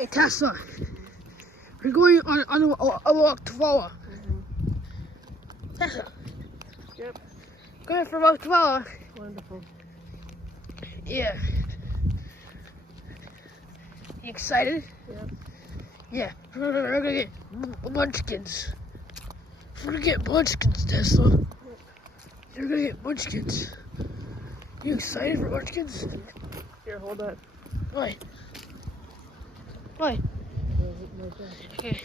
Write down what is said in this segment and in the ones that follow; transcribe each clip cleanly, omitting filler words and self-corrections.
Hey Tesla, we're going on a walk to Wawa. Tesla. Yep. Going for a walk to Wawa. Wonderful. Yeah. You excited? Yep. Yeah. We're gonna get munchkins. We're gonna get munchkins, Tesla. You're gonna get munchkins. You excited for munchkins? Here, hold on. Why? Why? Okay.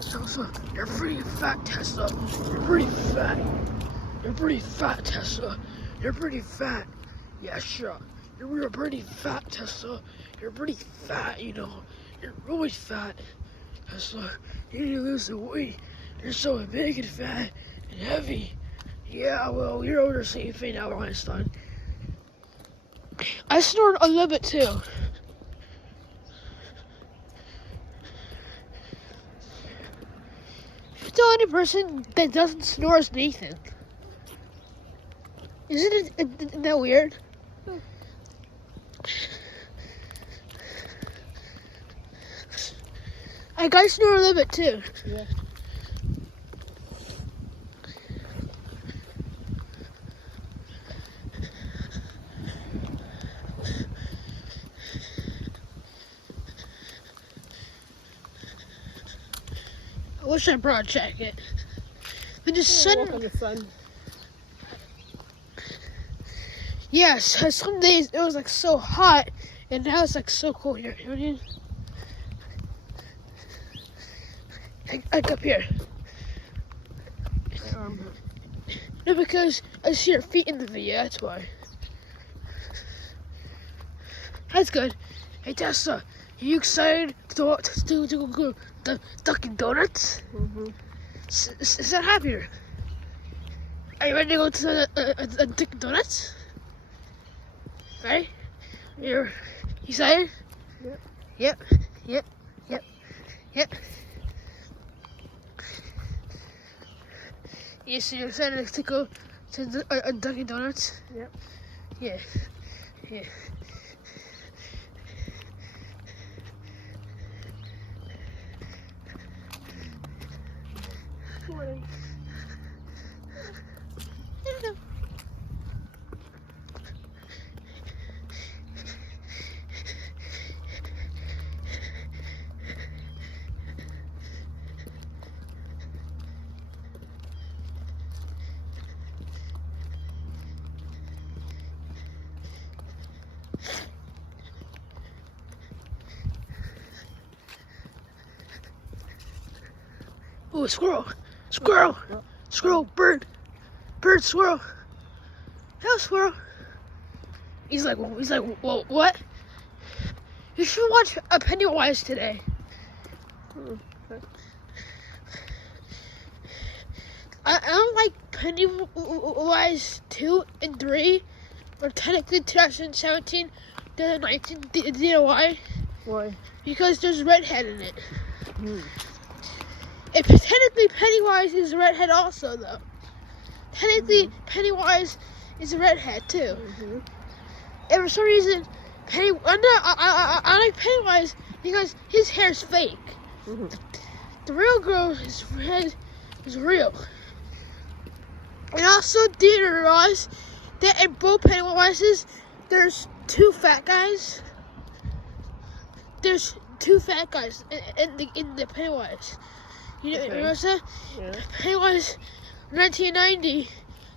Tesla, you're pretty fat, Tesla. You're pretty fat. You're pretty fat, Tesla. You're pretty fat. Yeah, sure. You're pretty fat, Tesla. You're pretty fat, you know. You're really fat, Tesla. You need to lose the weight. You're so big and fat and heavy. Yeah, well, you're over the same thing now, Einstein. I snored a little bit too. The only person that doesn't snore is Nathan. Isn't that weird? I got snore a little bit too. Yeah. I wish I brought a jacket. But the Walk sun. in the sun. Yes, some days it was like so hot, and now it's like so cool here. You know what I mean? Like up here. My arm hurt. No, because I see your feet in the video. That's why. That's good. Hey Tesla, are you excited to go Dunkin' Donuts? Mm-hmm. Is that happier? Are you ready to go to a Dunkin' Donuts? Right? You excited? Yep. Yep. Yes, you're excited to go to a Dunkin' Donuts? Yep. Yeah. Morning. Oh, squirrel! Bird, squirrel. Hello, squirrel. He's like, whoa, what? You should watch a Pennywise today. Okay. I don't like Pennywise 2 and 3, or technically 2017, 2019. Do you know why? Why? Because there's redhead in it. Hmm. If technically Pennywise is a redhead also, though. Technically, Pennywise is a redhead too. Mm-hmm. And for some reason, I like Pennywise because his hair's fake. Mm-hmm. The real girl, his head is real. And also, do you realize that in both Pennywises, there's two fat guys? There's two fat guys in the Pennywise. You know, Okay. you know what I'm saying? Yeah. Pennywise, 1990,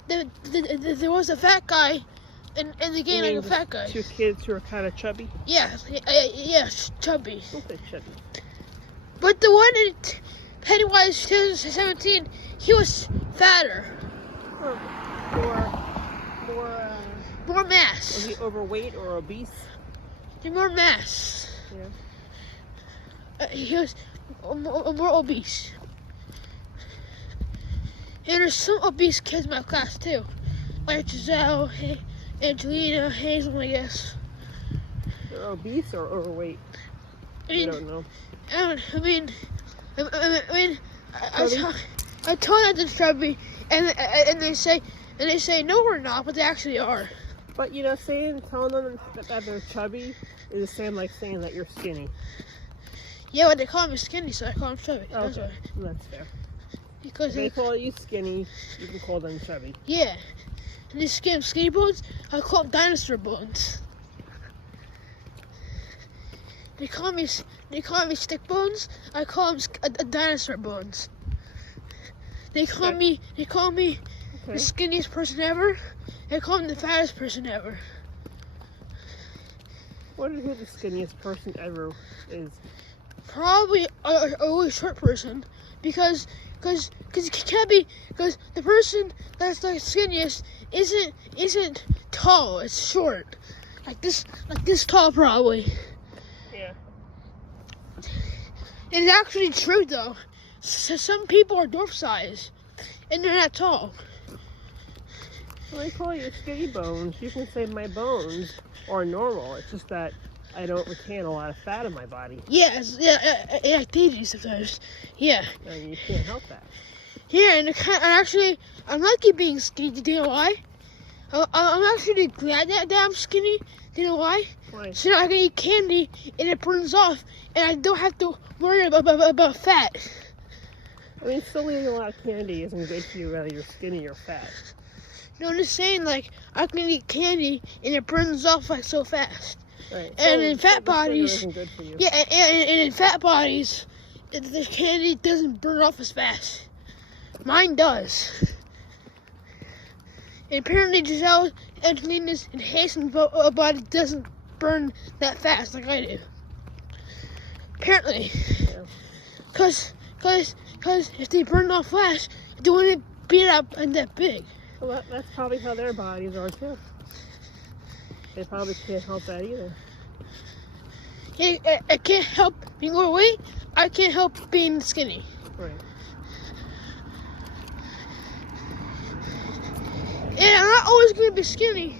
there was a fat guy in the game, like a fat guy. Two kids who are kind of chubby. Yeah, chubby. Don't say chubby. But the one in Pennywise 2017, he was fatter. More mass. Was he overweight or obese? More mass. Yeah. He was more obese. And there's some obese kids in my class too, like Giselle, Angelina, Hazel, I guess. They're obese or overweight? I don't know. I told them they're chubby, and they say no, we're not, but they actually are. But telling them that they're chubby is the same like saying that you're skinny. Yeah, but they call me skinny, so I call them chubby. That's Okay, why. that's fair. Because If they call you skinny, you can call them chubby. yeah, and these skinny bones, I call them dinosaur bones. They call me stick bones. I call them dinosaur bones. They call me the skinniest person ever. I call them the fattest person ever. Wonder who the skinniest person ever is. Probably a really short person, because it can't be, because the person that's the skinniest isn't tall. It's short, like this tall probably. Yeah. It's actually true though. So some people are dwarf size, and they're not tall. When I call you skinny bones, you can say my bones are normal. It's just that I don't retain a lot of fat in my body. Yes, yeah, they sometimes. Yeah. And you can't help that. Yeah, and I'm lucky being skinny. Do you know why? I'm actually glad that I'm skinny. Do you know why? Why? So now I can eat candy and it burns off, and I don't have to worry about fat. I mean, still eating a lot of candy isn't good for you whether you're skinny or fat. No, I'm just saying, like, I can eat candy and it burns off like so fast. Right. And So in fat bodies, isn't good for you. yeah, and in fat bodies, the candy doesn't burn off as fast. Mine does. And apparently Giselle, Angelina's, and Hasten's body doesn't burn that fast like I do. Apparently. Yeah. Cause if they burn off fast, they wouldn't be that big. Well, that's probably how their bodies are too. They probably can't help that either. I can't help being overweight. I can't help being skinny. Right. And I'm not always going to be skinny.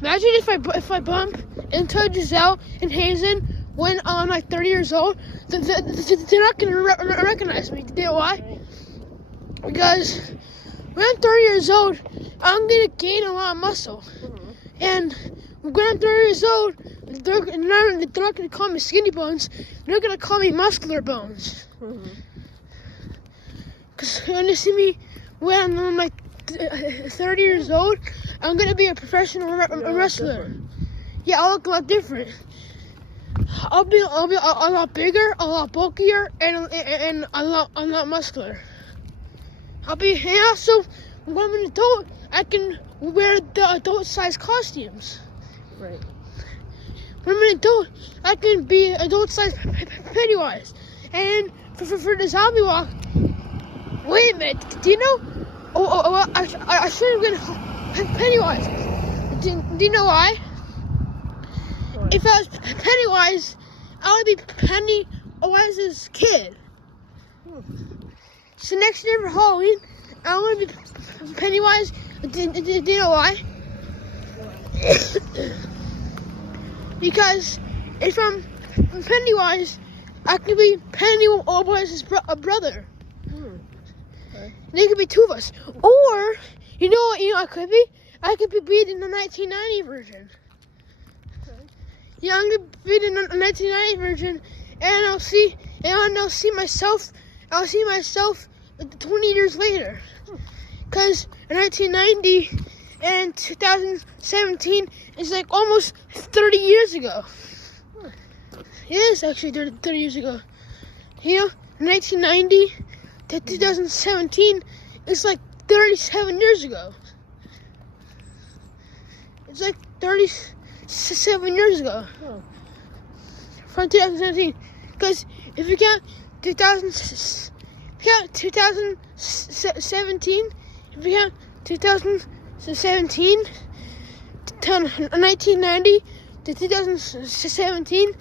Imagine if I bump into Giselle and Hazen when I'm like 30 years old. They're not going to recognize me. Do you know why? Because when I'm 30 years old, I'm going to gain a lot of muscle. Mm-hmm. And when I'm 30 years old, they're not going to call me skinny bones. They're going to call me muscular bones. Because when they see me when I'm like 30 years old, I'm going to be a professional wrestler. Yeah, I'll look a lot different. I'll be a lot bigger, a lot bulkier, and a lot muscular. And also, when I'm an adult, I can wear the adult-size costumes. Right. When I'm an adult, I can be adult-size Pennywise. And for the zombie walk, wait a minute, do you know? I should have been Pennywise. Do you know why? Why? If I was Pennywise, I would be Pennywise's kid. So next year for Halloween, I want to be Pennywise. Do you know why? Because if I'm Pennywise, I could be Pennywise's brother. Okay. There could be two of us. Or, you know what I could be? I could be in the 1990 version. Okay. Yeah, I'm gonna be in the 1990 version, and I'll see myself 20 years later. Cause in 1990 and 2017 is like almost 30 years ago. It is actually 30 years ago. You know, 1990 to 2017 is like 37 years ago. It's like 37 years ago. Oh. From 2017. Because if you count 2017, if you count 2017 to 1990 to 2017,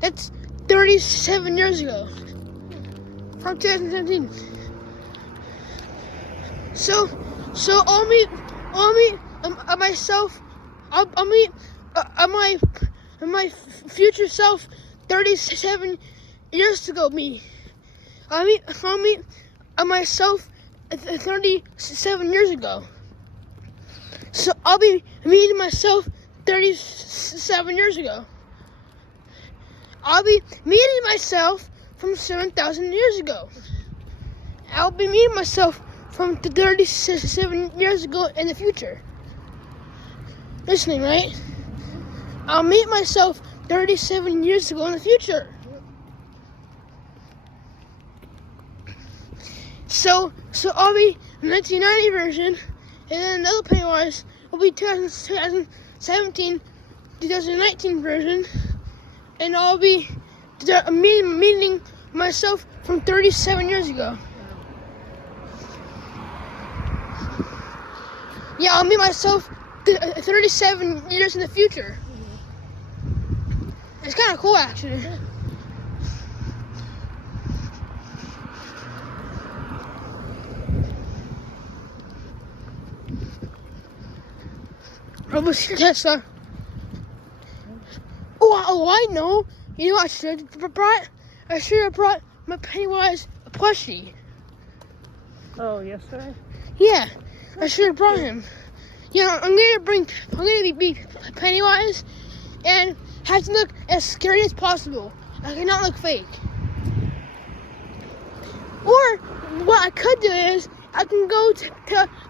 that's 37 years ago. From 2017. So I'll meet myself. I'll meet my future self 37 years ago. I'll meet myself 37 years ago. So I'll be meeting myself 37 years ago. I'll be meeting myself from 7,000 years ago. I'll be meeting myself from 37 years ago in the future. Listening, right? I'll meet myself 37 years ago in the future. So I'll be the 1990 version, and then another Pennywise will be 2017, 2019 version, and I'll be meeting myself from 37 years ago. Yeah, I'll meet myself 37 years in the future. It's kind of cool, actually. Tesla. Oh, I know. You know what I should have brought? I should have brought my Pennywise plushie. Oh, yesterday? Yeah, I should have brought him. Yeah, I'm gonna be Pennywise and have to look as scary as possible. I cannot look fake. Or what I could do is I can go to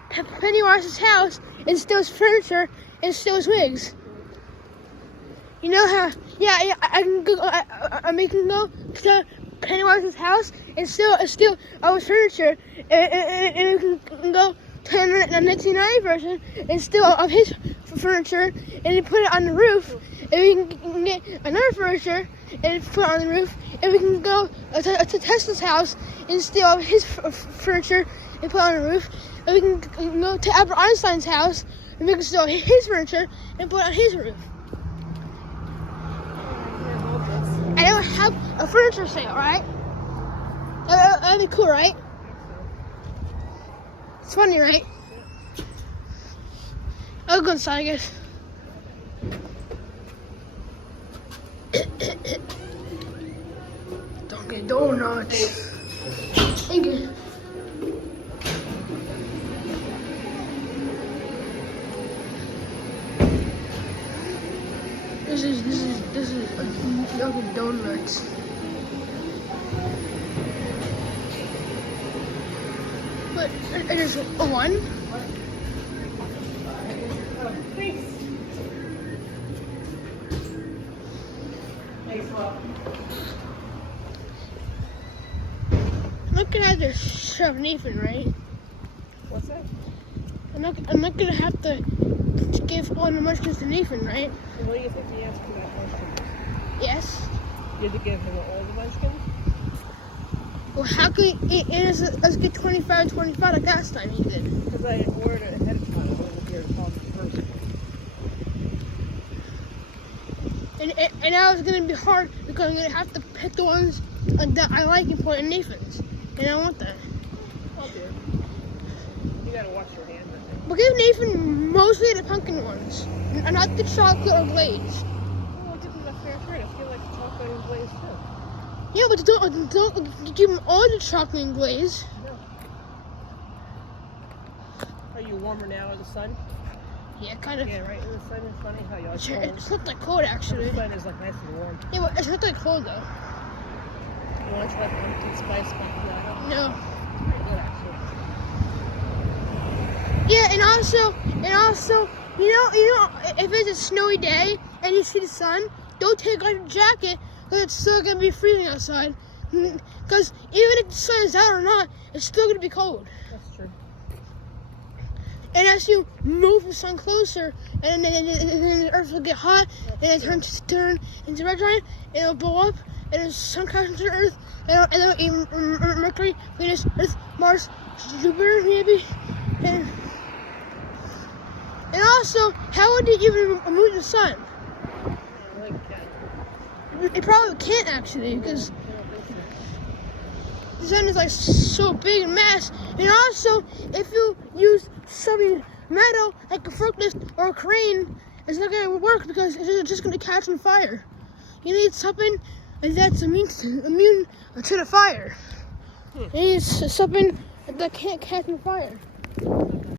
Pennywise's house and steal his furniture and steal his wigs. You know how? Yeah. I can go. I can go to Pennywise's house and steal all his furniture, and we can go to the 1990 version and steal all his furniture and put it on the roof. And we can get another furniture and put it on the roof. And we can go to Tesla's house and steal all his furniture and put it on the roof. And we can go to Albert Einstein's house and we can steal his furniture and put it on his roof. And it will have a furniture sale, right? That'd be cool, right? It's funny, right? I'll go inside, I guess. Dunkin' Donuts. Thank you. This is Dunkin' Donuts. But it is a one. Looking at this Chef Nathan, right? What's that? I'm not gonna have to give all the munchkins to Nathan, right? And what do you think the answer to that question is? Yes. You had to give him all the munchkins? Well, how could he eat let's get 25 like last time he did? Because I ordered it ahead of time. I wasn't here to talk to the person. And now it's gonna be hard because I'm gonna have to pick the ones that I like and put in Nathan's. And I want that. I'll do it. You gotta watch your hands, I think. We'll give Nathan mostly the pumpkin ones, and not the chocolate or glaze. Well, I'll give him a fair trade. I feel like chocolate and glaze too. Yeah, but don't give him all the chocolate and glaze. No. Are you warmer now in the sun? Yeah, kind of. Yeah, right. In the sun is funny how you like cold. It's not that cold, actually. The sun is like nice and warm. Yeah, but it's not that cold, though. You want to try pumpkin spice macchiato? No. It's pretty good, actually. Yeah, and also, you know, if it's a snowy day and you see the sun, don't take off your jacket because it's still gonna be freezing outside. Because even if the sun is out or not, it's still gonna be cold. That's true. And as you move the sun closer, and then the earth will get hot, and it turn into red giant, and it'll blow up, and the sun crashes into the earth, and it'll eat Mercury, Venus, Earth, Mars, Jupiter, maybe. And also, how would it even remove the sun? I like that. It probably can't, actually, because the sun is like so big and mass. And also, if you use something metal like a forklift or a crane, it's not gonna work because it's just gonna catch on fire. You need something that's immune to the fire. You need something that can't catch on fire.